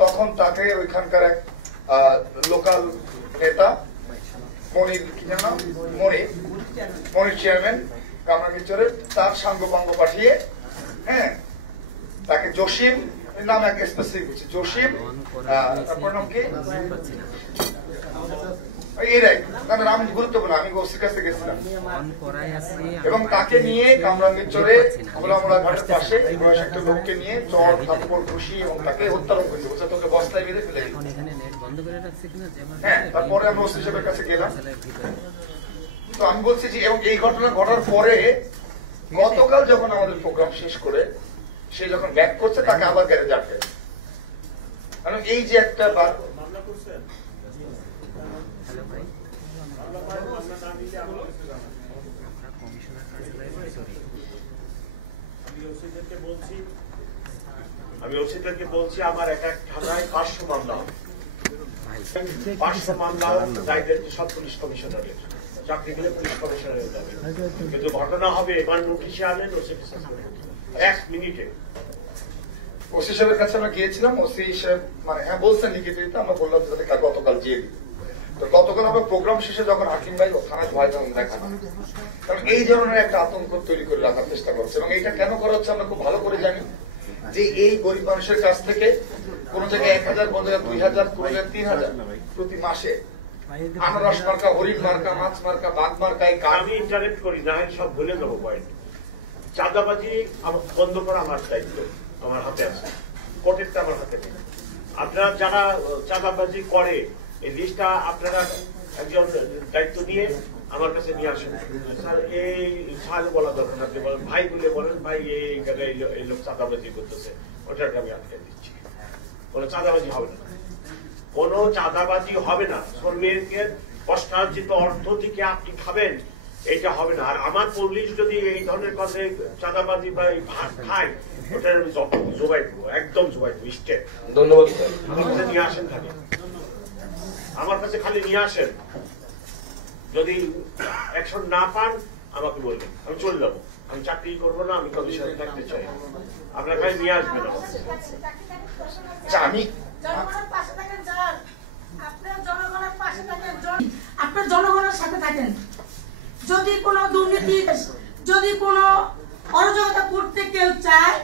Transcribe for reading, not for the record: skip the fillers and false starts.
তখন তাকে ওইখানকার এক লোকাল নেতা মনির কি জানো মনির চেয়ারম্যান কামরাঙ্গীরচরের তার সাঙ্গপাঙ্গ পাঠিয়ে, হ্যাঁ, তাকে জসিম নাম এক স্পেসিফিক বলছে, জসিম তারপর নাম কি এরাই নাম গুরুত্বপূর্ণ। আমি ওসির কাছে গেছিলাম এবং তাকে নিয়ে কামরাঙ্গীরচরে খোলামোড়া ঘাটের পাশে বয়স একটা লোককে নিয়ে চর থাপ্পড় ঘুষি এবং তাকে হত্যারণ করেছে, বলছে তোকে বস্তায় বেঁধে ফেলে। হ্যাঁ, তারপরে আমরা ওসি সাহেবের কাছে গেলাম। তো আমি বলছি যে এবং এই ঘটনা ঘটার পরে গতকাল যখন আমাদের প্রোগ্রাম শেষ করে সে যখন ব্যাক করছে তাকে আবার গ্যারেজে আটকে, কারণ এই যে একটা আমি ওসিদেরকে বলছি আমার এক এক থানায় 500 মামলা, 500 মামলা দায়িত্ব সব পুলিশ কমিশনারের, চাকরি গেলে পুলিশ কমিশনারের যাবে, কিন্তু ঘটনা হবে এবার নোটিশে আনেন ওসি 1 মিনিটে। ওসি সাহেবের কাছে আমরা গিয়েছিলাম, ওসি সাহেব মানে হ্যাঁ বলছেন লিখিত দিতে, আমরা বললাম যাতে গতকাল দিয়ে দিই। তো গতকাল আমরা প্রোগ্রাম শেষে যখন হাকিম ভাই থানায় ভয় দেখা না, কারণ এই ধরনের একটা আতঙ্ক তৈরি করে রাখার চেষ্টা করছে এবং এটা কেন করা হচ্ছে আমরা খুব ভালো করে জানি যে এই গরিব মানুষের কাছ থেকে কোন জায়গায় 1000, কোন জায়গায় 2000, কোন জায়গায় 3000 প্রতি মাসে আনারস মার্কা, হরিণ মার্কা, মাছ মার্কা, বাঘ মার্কা। আমি ইন্টারেক্ট করি না, সব ভুলে দেবো পয়েন্ট। চাঁদাবাজি বন্ধ করা আমার দায়িত্ব, আমার হাতে আছে, কোর্টেরটা আমার হাতে নেই। আপনারা যারা চাঁদাবাজি করে এই লিস্টটা আপনারা একজন দায়িত্ব নিয়ে আমার কাছে নিয়ে আসেন। স্যার এই সাহায্য বলা দরকার, আপনি বলেন ভাই বলে বলেন ভাই এই জায়গায় এই লোক চাঁদাবাজি করতেছে, ওটাকে আমি আটকে দিচ্ছি। কোনো চাঁদাবাজি হবে না, কোনো চাঁদাবাজি হবে না। শ্রমিকের কষ্টার্জিত অর্থ থেকে আপনি খাবেন, এটা হবে না। আর আমার পুলিশ যদি এই ধরনের কাজে চাঁদাবাজি বা ভাত খায়, ওটা আমি জবাই দেবো, একদম জবাই দেবো স্টেপ। ধন্যবাদ। আমার কাছে নিয়ে আসেন, খালি আমার কাছে খালি নিয়ে আসেন। যদি অ্যাকশন না পান আমাকে বলবেন, আমি চলে যাবো, আমি চাকরি করবো না, আমি কমিশনে থাকতে চাই। আপনার খালি নিয়ে আসবেন। আমি আপনার জনগণের সাথে থাকেন। যদি কোনো দুর্নীতি, যদি কোনো অরাজকতা করতে কেউ চায়